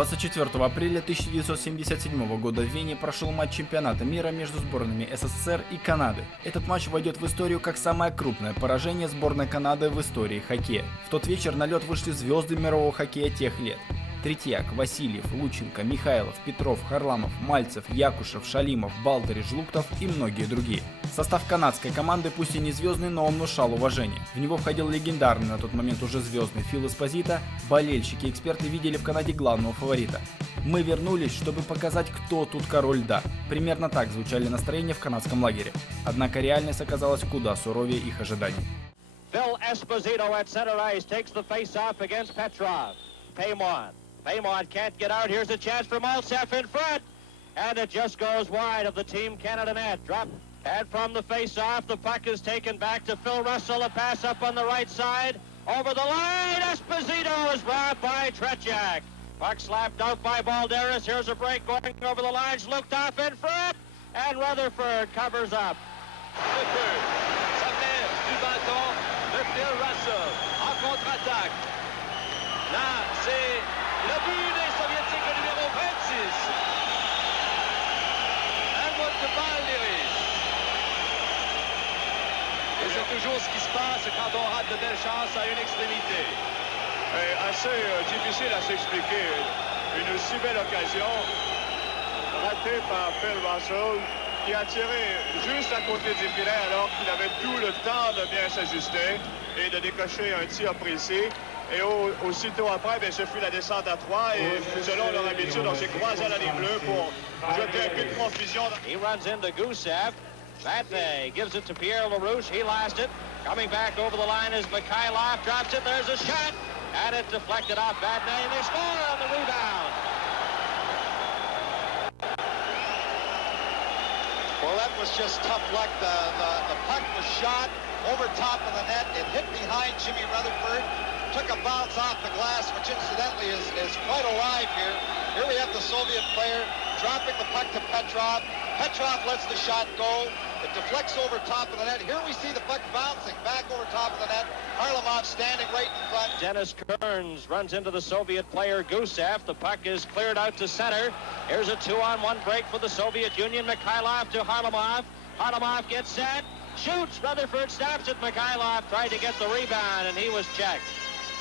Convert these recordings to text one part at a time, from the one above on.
24 апреля 1977 года в Вене прошел матч чемпионата мира между сборными СССР и Канады. Этот матч войдет в историю как самое крупное поражение сборной Канады в истории хоккея. В тот вечер на лед вышли звезды мирового хоккея тех лет. Третьяк, Васильев, Лученко, Михайлов, Петров, Харламов, Мальцев, Якушев, Шалимов, Балдери, Жлуктов и многие другие. Состав канадской команды, пусть и не звездный, но он внушал уважение. В него входил легендарный на тот момент уже звездный Фил Эспозито. Болельщики и эксперты видели в Канаде главного фаворита. Мы вернулись, чтобы показать, кто тут король льда. Примерно так звучали настроения в канадском лагере. Однако реальность оказалась куда суровее их ожиданий. Phil Esposito at center ice takes the face-off against Petrov. Pэйман can't get out. Here's a chance for Maltsev in front. And it just goes wide of the Team Canada net. Drop. And from the face-off, the puck is taken back to Phil Russell. A pass up on the right side. Over the line. Esposito is blocked by Tretьяк. Puck slapped out by Balderas. Here's a break going over the lines. Looked off in front. And Rutherford covers up. Ça fait du bâton de Phil Russell en contre-attaque. Là, c'est le but des Soviétiques, le numéro 26. Un mot de balle dirige. Et c'est toujours ce qui se passe quand on rate de belles chances à une extrémité. Assez difficile à s'expliquer. Une si belle occasion ratée par Phil Russell qui a tiré juste à côté du filet alors qu'il avait tout le temps de bien s'ajuster et de décocher un tir précis. Et aussitôt après, ce fut la descente à 3 et selon leur habitude, on s'est croisé à la ligne bleue pour jeter un peu de confusion. He runs into Gusef. Vadne gives it to Pierre Larush. He lost it. Coming back over the line is Mikhailov. Drops it. There's a shot. And it deflected off Vadne. And they score on the rebound. Well, that was just tough luck. The puck was shot over top of the net. It hit behind Jimmy Rutherford. Took a bounce off the glass, which incidentally is quite alive here. Here we have the Soviet player dropping the puck to Petrov. Petrov lets the shot go. It deflects over top of the net. Here we see the puck bouncing back over top of the net. Harlamov standing right in front. Dennis Kerns runs into the Soviet player Gusef. The puck is cleared out to center. Here's a 2-on-1 break for the Soviet Union. Mikhailov to Harlamov. Harlamov gets set. Shoots. Rutherford stops it. Mikhailov tried to get the rebound, and he was checked.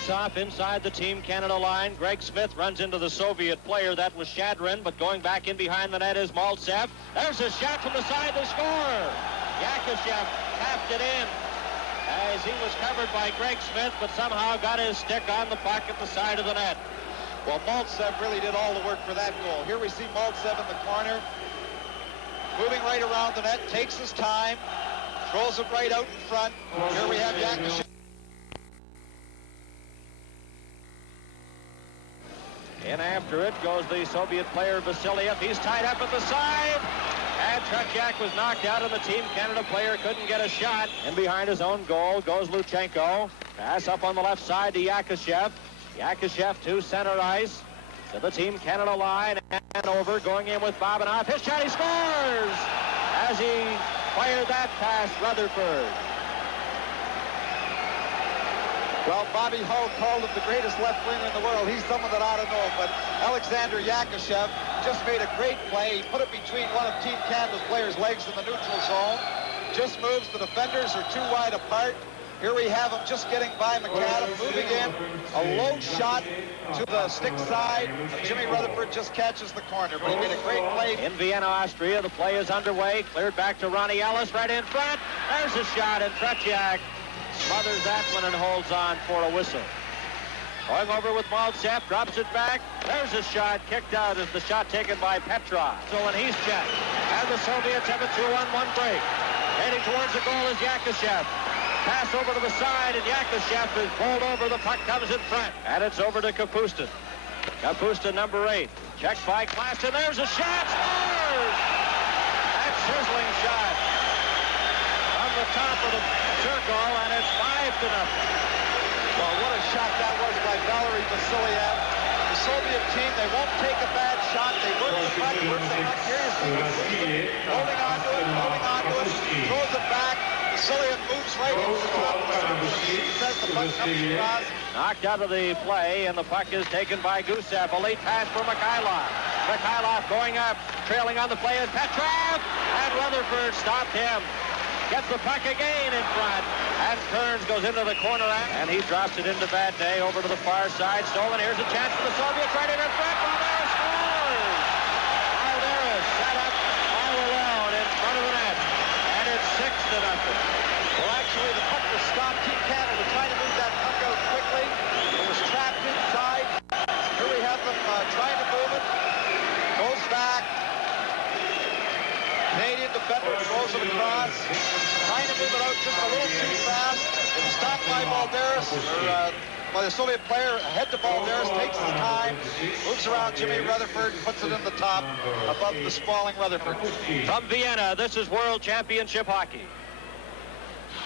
Off inside the Team Canada line. Greg Smith runs into the Soviet player. That was Shadrin, but going back in behind the net is Maltsev. There's a shot from the side to score. Yakashev tapped it in as he was covered by Greg Smith, but somehow got his stick on the puck at the side of the net. Well, Maltsev really did all the work for that goal. Here we see Maltsev in the corner, moving right around the net, takes his time, throws it right out in front. Here we have Yakashev. In after it goes the Soviet player Vasiliev. He's tied up at the side. And Tretьяк was knocked out, and the Team Canada player couldn't get a shot. In behind his own goal goes Luchenko. Pass up on the left side to Yakashev. Yakashev to center ice. To the Team Canada line and over. Going in with Babinov. His shot, he scores! As he fired that past Rutherford. Well, Bobby Hull called him the greatest left winger in the world. He's someone that ought to know, but Alexander Yakashev just made a great play. He put it between one of Team Canada's players' legs in the neutral zone. Just moves. The defenders are too wide apart. Here we have him just getting by Macadam, moving in. A low shot to the stick side. Jimmy Rutherford just catches the corner, but he made a great play. In Vienna, Austria, the play is underway. Cleared back to Ronnie Ellis right in front. There's a shot, and Tretьяк smothers that one and holds on for a whistle. Going over with Maltsev, drops it back. There's a shot, kicked out as the shot taken by Petrov. So and he's checked. And the Soviets have a 2-on-1 break. Heading towards the goal is Yakashev. Pass over to the side, and Yakashev is bowled over. The puck comes in front. And it's over to Kapustin. Kapustin, number 8. Checked by Klaassen. There's a shot. Scores! That sizzling shot on the top of the circle, and it's 5-0. Well, what a shot that was by Valery Vasiliev. The Soviet team, they won't take a bad shot. They work the puck, work the puck. Here you see Gusef holding on to it, throws it back. Vasiliev moves right into the top of the circle. He says the puck comes across. Knocked out of the play, and the puck is taken by Gusef. A late pass for Mikhailov. Mikhailov going up, trailing on the play is Petrov, and Rutherford stopped him. Gets the puck again in front, and Kerns goes into the corner, and he drops it into Vadne over to the far side. Stolen. Here's a chance for the Soviets right in front. Valderas scores! Valderas set up all alone in front of the net, and it's 6-0. Well, actually, the puck was stopped. Team Canada trying to move that puck out quickly. It was trapped inside. Here we have them trying to move it. Goes back. Canadian defender throws it across. Trying to move it out just a little too fast. It's stopped by Valderas, by the Soviet player. Ahead to Valderas, takes his time, moves around Jimmy Rutherford, puts it in the top above the sprawling Rutherford. From Vienna, this is World Championship Hockey.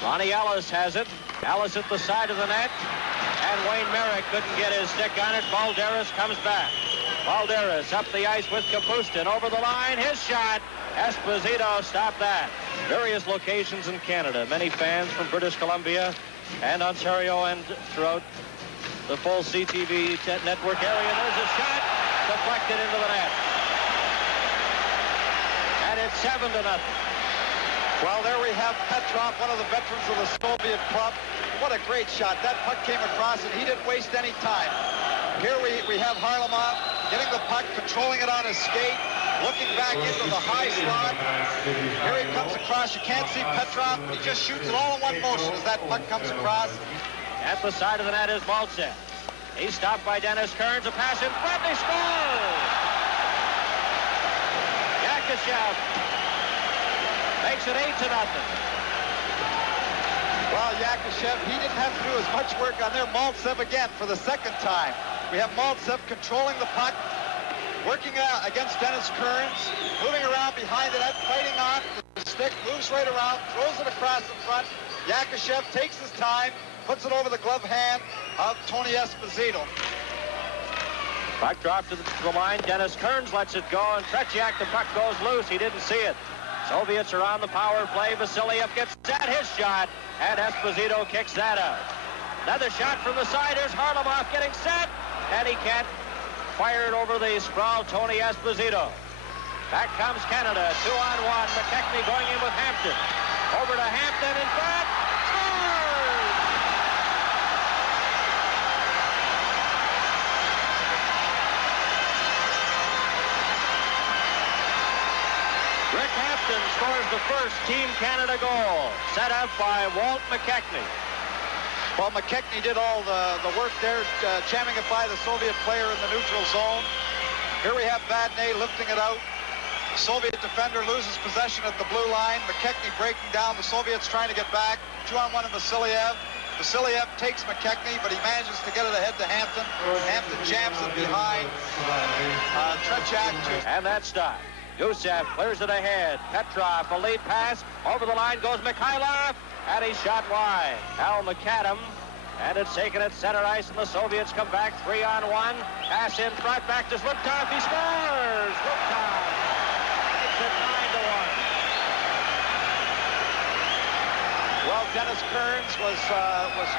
Ronnie Ellis has it. Ellis at the side of the net. And Wayne Merrik couldn't get his stick on it. Valderas comes back. Valderas up the ice with Kapustin. Over the line. His shot. Esposito stopped that. Various locations in Canada. Many fans from British Columbia and Ontario and throughout the full CTV network area. There's a shot. Deflected into the net. And it's 7-0. Well, there we have Petrov, one of the veterans of the Soviet club. What a great shot. That puck came across, and he didn't waste any time. Here we have Harlamov getting the puck, controlling it on his skate, looking back into the high slot. Here he comes across. You can't see Petrov. He just shoots it all in one motion as that puck comes across. At the side of the net is Maltsev. He's stopped by Dennis Kerns. A pass in front. They score! Yakashev makes it 8-0. Well, Yakashev, he didn't have to do as much work on there. Maltsev again for the second time. We have Maltsev controlling the puck, working against Dennis Kerns, moving around behind the net, fighting on the stick, moves right around, throws it across in front. Yakashev takes his time, puts it over the glove hand of Tony Esposito. Puck dropped to the line. Dennis Kerns lets it go, and Tretjak, the puck goes loose. He didn't see it. Soviets are on the power play. Vasiliev gets set, his shot, and Esposito kicks that out. Another shot from the side. Here's Harlamov getting set, and he can't fire it over the sprawl. Tony Esposito. Back comes Canada, 2-on-1. Mackenny going in with Hampton. Over to Hampton in front. Scores! Rick Hampton scores the first Team Canada goal, set up by Walt Mackenny. Well, Mackenny did all the work there, jamming it by the Soviet player in the neutral zone. Here we have Vadne lifting it out. The Soviet defender loses possession at the blue line. Mackenny breaking down. The Soviets trying to get back. 2-on-1 of Vasiliev. Vasiliev takes Mackenny, but he manages to get it ahead to Hampton. Hampton jams it behind Tretjak. And that's stopped. Gusef clears it ahead. Petrov, a late pass. Over the line goes Mikhailov, and he's shot wide. Al Macadam, and it's taken at center ice, and the Soviets come back 3-on-1. Pass in front, back to Slipkov. He scores! Slipkov makes it 9-1. Well, Dennis Kerns was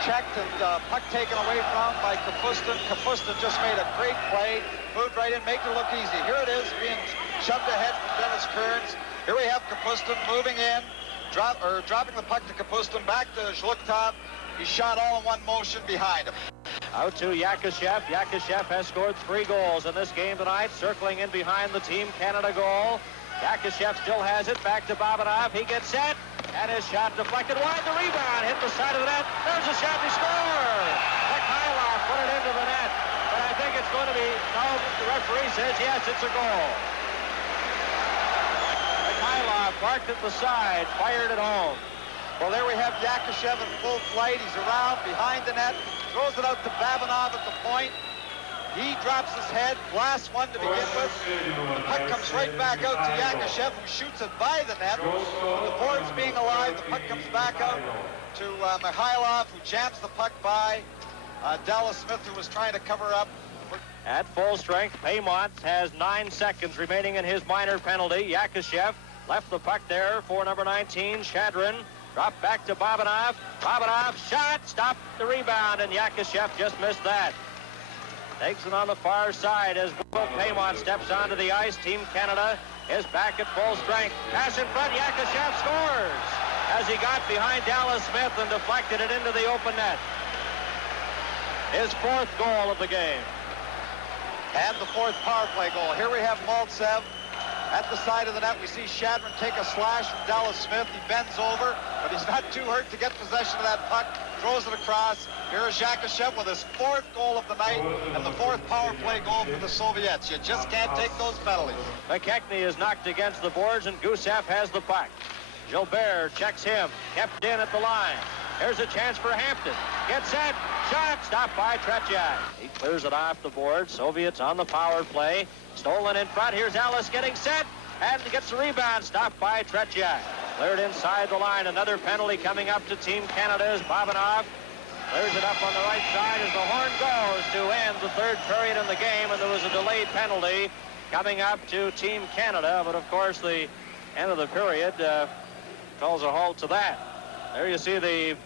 checked and puck taken away from by Kapustin. Kapustin just made a great play, moved right in, make it look easy. Here it is, being shoved ahead from Dennis Kerns. Here we have Kapustin moving in, dropping the puck to Kapustin, back to Zhlukov. He shot all in one motion behind him. Out to Yakashev. Yakashev has scored 3 goals in this game tonight, circling in behind the Team Canada goal. Yakashev still has it, back to Bobinov. He gets set, and his shot deflected wide. The rebound hit the side of the net. There's a shot to score. Mikhailov put it into the net, but I think it's going to be, no, the referee says yes, it's a goal. Mikhailov parked at the side, fired it home. Well, there we have Yakashev in full flight. He's around behind the net, throws it out to Bobinov at the point. He drops his head, blasts one to begin with. The puck comes right back out to Yakashev, who shoots it by the net. The boards being alive, the puck comes back out to Mikhailov, who jams the puck by Dallas Smith, who was trying to cover up. At full strength, Päйman has 9 seconds remaining in his minor penalty. Yakashev left the puck there for number 19, Shadrin. Drop back to Babinov. Babinov shot, stopped the rebound, and Yakushev just missed that. Takes it on the far side as Pэйман steps onto the ice. Team Canada is back at full strength. Pass in front, Yakushev scores as he got behind Dallas Smith and deflected it into the open net. His fourth goal of the game. And the fourth power play goal. Here we have Maltsev at the side of the net. We see Shadron take a slash from Dallas Smith. He bends over, but he's not too hurt to get possession of that puck. Throws it across. Here is Yakushev with his fourth goal of the night and the fourth power play goal for the Soviets. You just can't take those penalties. Mackeni is knocked against the boards, and Gusef has the puck. Gilbert checks him. Kept in at the line. Here's a chance for Hampton. Gets set. Shot. Stopped by Tretjak. He clears it off the board. Soviets on the power play. Stolen in front. Here's Ellis getting set. And gets the rebound. Stopped by Tretjak. Cleared inside the line. Another penalty coming up to Team Canada as Babinov clears it up on the right side as the horn goes to end the third period in the game. And there was a delayed penalty coming up to Team Canada. But, of course, the end of the period calls a halt to that. There you see the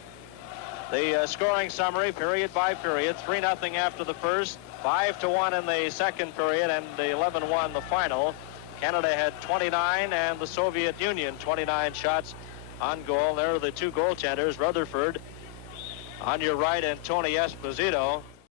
scoring summary, period by period. 3-0 after the first, 5-1 in the second period, and the 11-1 the final. Canada had 29, and the Soviet Union 29 shots on goal. There are the two goaltenders, Rutherford on your right and Tony Esposito